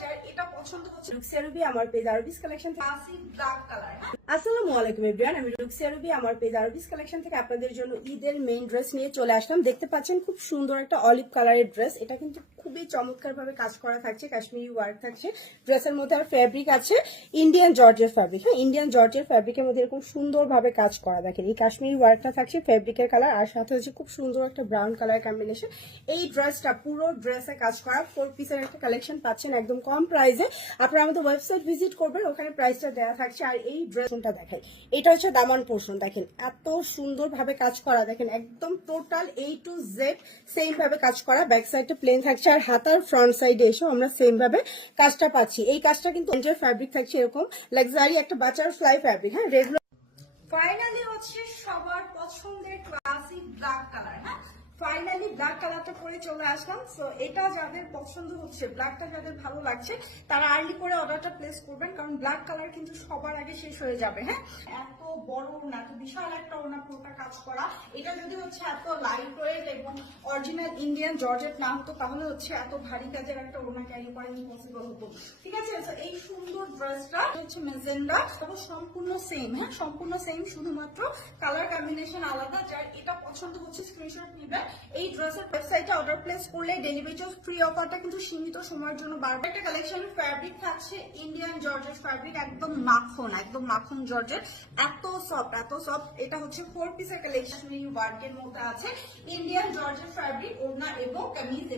যার এটা পছন্দ হচ্ছে রুকসিয়া রুবি আমার পেজ আরবিস কালেকশন থেকে ক্লাসিক ব্ল্যাক কালার। আসসালামু আলাইকুম এভরিওয়ান, আমি রুকসিয়া রুবি আমার পেজ আরবিস কালেকশন থেকে আপনাদের জন্য ঈদের মেইন ড্রেস নিয়ে চলে আসলাম। দেখতে পাচ্ছেন খুব সুন্দর একটা অলিভ কালারের ড্রেস, এটা কিন্তু খুবই চমৎকার ভাবে কাজ করা থাকছে, কাশ্মীরি ওয়ার্ক থাকছে ড্রেসের মধ্যে। আর ফ্যাব্রিক আছে ইন্ডিয়ান জর্জের ফ্যাব্রিক। হ্যাঁ, ইন্ডিয়ান জর্জের ফ্যাব্রিকের মধ্যে এরকম সুন্দর ভাবে কাজ করা। দেখেন এই কাশ্মীরি ওয়ার্কটা থাকছে ফ্যাব্রিকের কালার, আর সাথে হচ্ছে খুব সুন্দর একটা ব্রাউন কালার কম্বিনেশন। এই ড্রেসটা পুরো ড্রেসে কাজ করা 4 পিসের একটা কালেকশন পাচ্ছেন একদম কম প্রাইসে। আপনারা আমাদের ওয়েবসাইট ভিজিট করবেন, ওখানে প্রাইসটা দেওয়া থাকছে। আর এই ড্রেসটা দেখাই, এটা হচ্ছে দামান পোর্শন। দেখেন এত সুন্দর ভাবে কাজ করা, দেখেন একদম total A to Z same ভাবে কাজ করা। ব্যাক সাইডটা প্লেন থাকছে, আর হাতার ফ্রন্ট সাইডে এসেও আমরা সেম ভাবে কাজটা পাচ্ছি। এই কাজটা কিন্তু এনজয় ফ্যাব্রিক থাকছে এরকম লাক্সারি একটা বাচার ফ্লাই ফ্যাব্রিক। হ্যাঁ, রেগুলার ফাইনালি হচ্ছে সবার পছন্দের ক্লাসিক ব্ল্যাক কালার। হ্যাঁ, ফাইনালি ব্ল্যাক কালারটা পরে চলে আসলাম। সো এটা যাদের পছন্দ হচ্ছে, ব্ল্যাকটা যাদের ভালো লাগছে, তারা আর্লি করে অর্ডারটা প্লেস করবেন, কারণ ব্ল্যাক কালার কিন্তু সবার আগে শেষ হয়ে যাবে। হ্যাঁ, এত বড় ওড়না, এত বিশাল একটা ওড়না পুরোটা কাজ করা। এটা যদি হচ্ছে এত লাইট ওয়েট এবং অরিজিনাল ইন্ডিয়ান জর্জেট না হতো, তাহলে হচ্ছে এত ভারী কাজের একটা ওড়না ক্যারি করা ইম্পসিবল হতো। ঠিক আছে, এই সুন্দর ড্রেসটা হচ্ছে মেজেন্ডা, তবে সম্পূর্ণ সেম। হ্যাঁ, সম্পূর্ণ সেম, শুধুমাত্র কালার কম্বিনেশন আলাদা। যার এটা পছন্দ হচ্ছে স্ক্রিনশট নিবেন। এই ড্রেসের ওয়েবসাইটে অর্ডার প্লেস করলে ডেলিভারি চার্জ ফ্রি। অফারটা কিন্তু সীমিত সময়ের জন্য। বারবার একটা কালেকশন ফ্যাব্রিক থাকছে ইন্ডিয়ান জর্জেট ফ্যাব্রিক, একদম মাখন, একদম মাখন জর্জেট, এত সফট, এত সফট। এটা হচ্ছে 4 পিসের কালেকশন, ওয়ার্কের মধ্যে আছে ইন্ডিয়ান জর্জেট ফ্যাব্রিক, ওড়না এবং কামিজ।